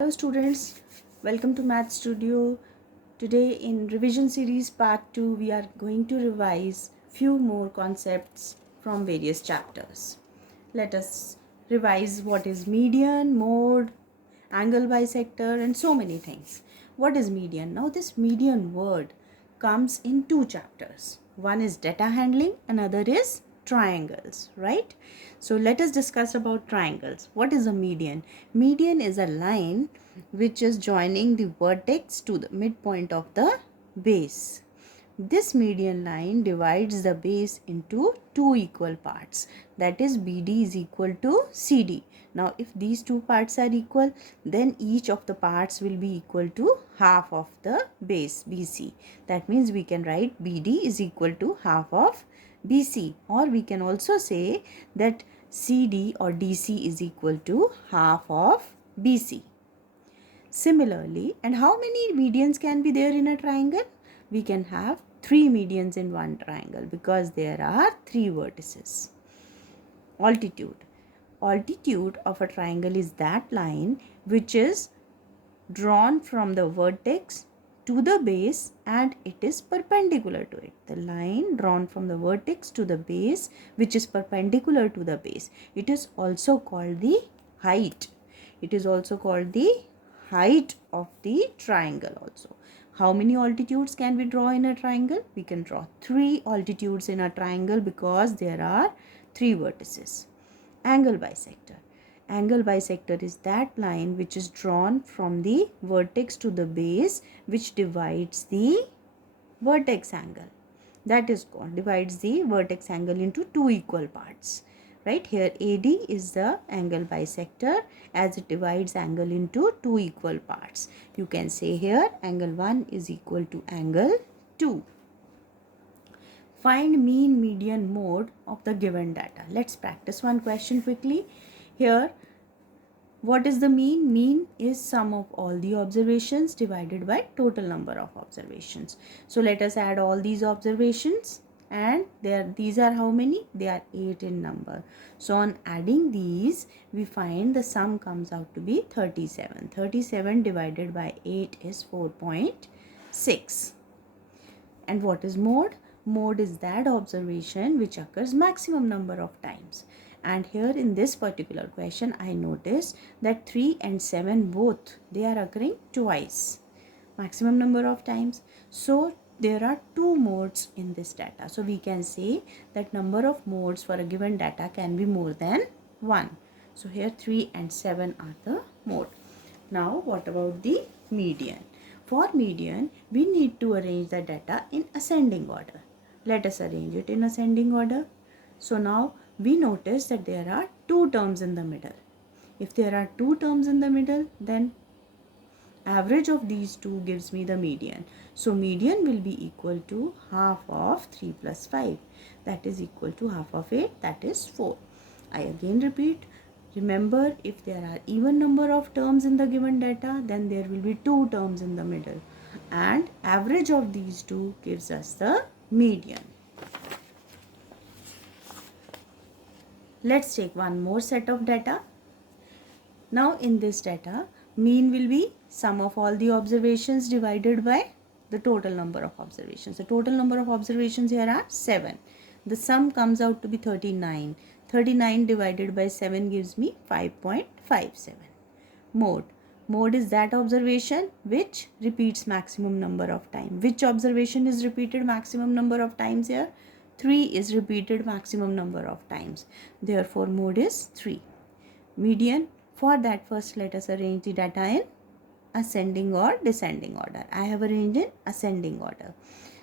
Hello students, welcome to Math Studio. Today in revision series part 2 we are going to revise few more concepts from various chapters. Let us revise what is median, mode, angle bisector and so many things. What is median? Now this median word comes in two chapters. One is data handling, another is triangles, right? So let us discuss about triangles. What is a median? Median is a line which is joining the vertex to the midpoint of the base. This median line divides the base into two equal parts, that is BD is equal to CD. Now if these two parts are equal, then each of the parts will be equal to half of the base BC. That means we can write BD is equal to half of BC, or we can also say that CD or DC is equal to half of BC. Similarly, and how many medians can be there in a triangle? We can have 3 medians in one triangle because there are 3 vertices. Altitude. Altitude of a triangle is that line which is drawn from the vertex to the base and it is perpendicular to it. The line drawn from the vertex to the base which is perpendicular to the base. It is also called the height. It is also called the height of the triangle also. How many altitudes can we draw in a triangle? We can draw 3 altitudes in a triangle because there are 3 vertices. Angle bisector. Angle bisector is that line which is drawn from the vertex to the base which divides the vertex angle. That is called divides the vertex angle into 2 equal parts. Right here AD is the angle bisector as it divides angle into 2 equal parts. You can say here angle 1 is equal to angle 2. Find mean, median, mode of the given data. Let's practice one question quickly. Here, what is the mean? Mean is sum of all the observations divided by total number of observations. So let us add all these observations, and these are how many? They are 8 in number. So on adding these, we find the sum comes out to be 37. 37 divided by 8 is 4.6. And what is mode? Mode is that observation which occurs maximum number of times. And here in this particular question, I notice that 3 and 7 both, they are occurring twice, maximum number of times. So there are 2 modes in this data. So we can say that number of modes for a given data can be more than 1. So here 3 and 7 are the mode. Now what about the median? For median, we need to arrange the data in ascending order. Let us arrange it in ascending order. So now we notice that there are 2 terms in the middle. If there are 2 terms in the middle, then average of these 2 gives me the median. So median will be equal to half of 3 plus 5. That is equal to half of 8. That is 4. I again repeat. Remember, if there are even number of terms in the given data, then there will be 2 terms in the middle. And average of these 2 gives us the median. Let's take one more set of data. Now in this data, mean will be sum of all the observations divided by the total number of observations. The total number of observations here are 7. The sum comes out to be 39. 39 divided by 7 gives me 5.57. Mode. Mode is that observation which repeats maximum number of times. Which observation is repeated maximum number of times here? 3 is repeated maximum number of times. Therefore, mode is 3. Median. For that, first let us arrange the data in ascending or descending order. I have arranged in ascending order.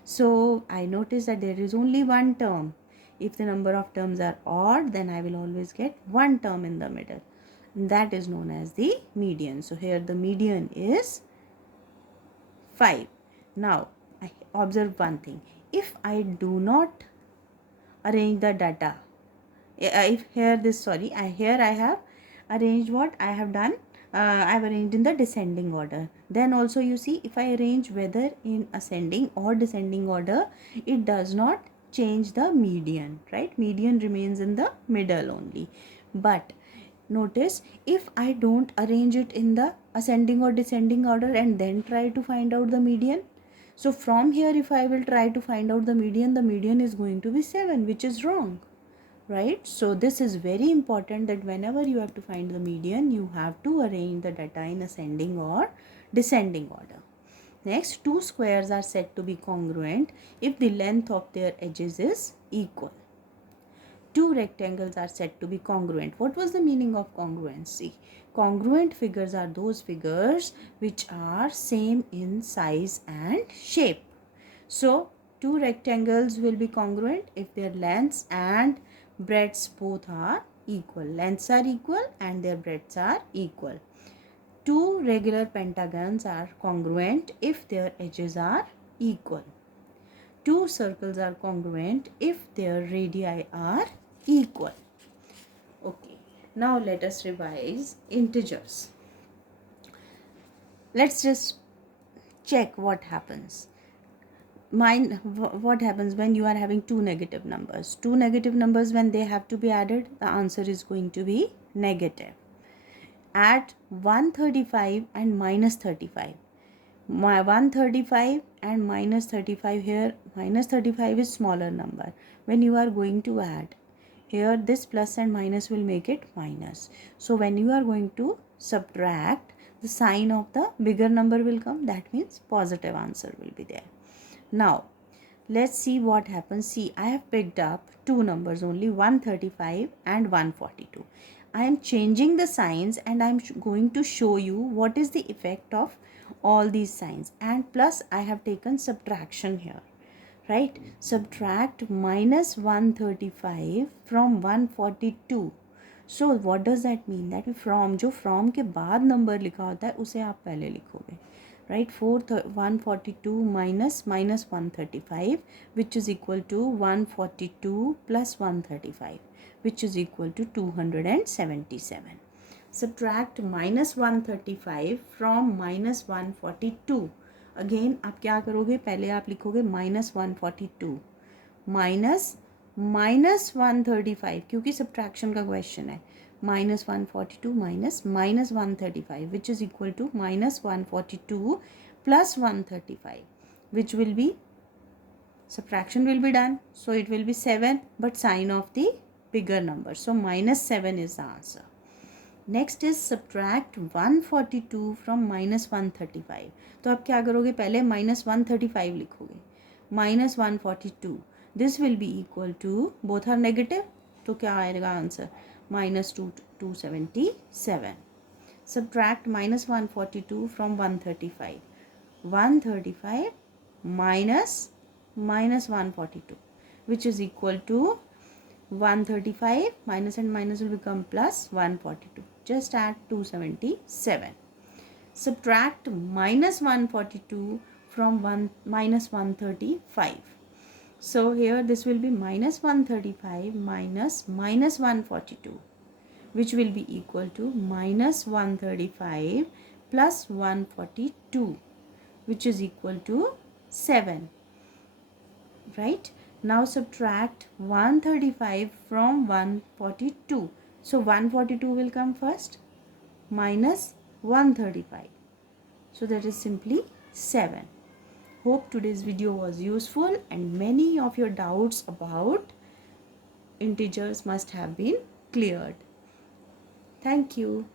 So, I notice that there is only one term. If the number of terms are odd, then I will always get one term in the middle. And that is known as the median. So, here the median is 5. Now, I observe one thing. If I do not arrange the data, here I have arranged what I have done. I have arranged in the descending order. Then also you see, if I arrange whether in ascending or descending order, it does not change the median, right? Median remains in the middle only. But notice, if I don't arrange it in the ascending or descending order and then try to find out the median? So from here, if I will try to find out the median is going to be 7, which is wrong, right? So this is very important, that whenever you have to find the median, you have to arrange the data in ascending or descending order. Next, two squares are said to be congruent if the length of their edges is equal. Two rectangles are said to be congruent. What was the meaning of congruency? Congruent figures are those figures which are same in size and shape. So, two rectangles will be congruent if their lengths and breadths both are equal. Lengths are equal and their breadths are equal. Two regular pentagons are congruent if their edges are equal. Two circles are congruent if their radii are equal. Okay, now let us revise integers. Let's just check what happens. What happens when you are having two negative numbers? Two negative numbers, when they have to be added, the answer is going to be negative. Add 135 and minus 35. 135 and minus 35, here minus 35 is smaller number. When you are going to add, here this plus and minus will make it minus. So when you are going to subtract, the sign of the bigger number will come. That means positive answer will be there. Now let's see what happens. See, I have picked up two numbers only, 135 and 142. I am changing the signs and I am going to show you what is the effect of all these signs. And plus I have taken subtraction here, right? Subtract minus 135 from 142. So what does that mean? That from, जो from के बाद number लिखा होता है उसे आप पहले लिखोगे, right? 142 minus 135, which is equal to 142 plus 135, which is equal to 277. Subtract minus 135 from minus 142. Again आप क्या करोगे? पहले आप लिखोगे minus 142 minus 135, क्योंकि subtraction का question है. Minus 142 minus 135, which is equal to minus 142 plus 135, which will be, subtraction will be done, so it will be 7, but sign of the bigger number, so minus 7 is the answer. Next is subtract 142 from minus 135. तो आप क्या करोगे? पहले minus 135 लिखोगे, minus 142, this will be equal to, both are negative, तो क्या आएगा answer? minus 277. Subtract minus 142 from 135. 135 minus 142, which is equal to 135, minus and minus will become plus 142. Just add 277. Subtract minus 142 from minus 135. So here this will be minus 135 minus 142, which will be equal to minus 135 plus 142, which is equal to 7, right? Now subtract 135 from 142. So 142 will come first, minus 135. So that is simply 7. Hope today's video was useful and many of your doubts about integers must have been cleared. Thank you.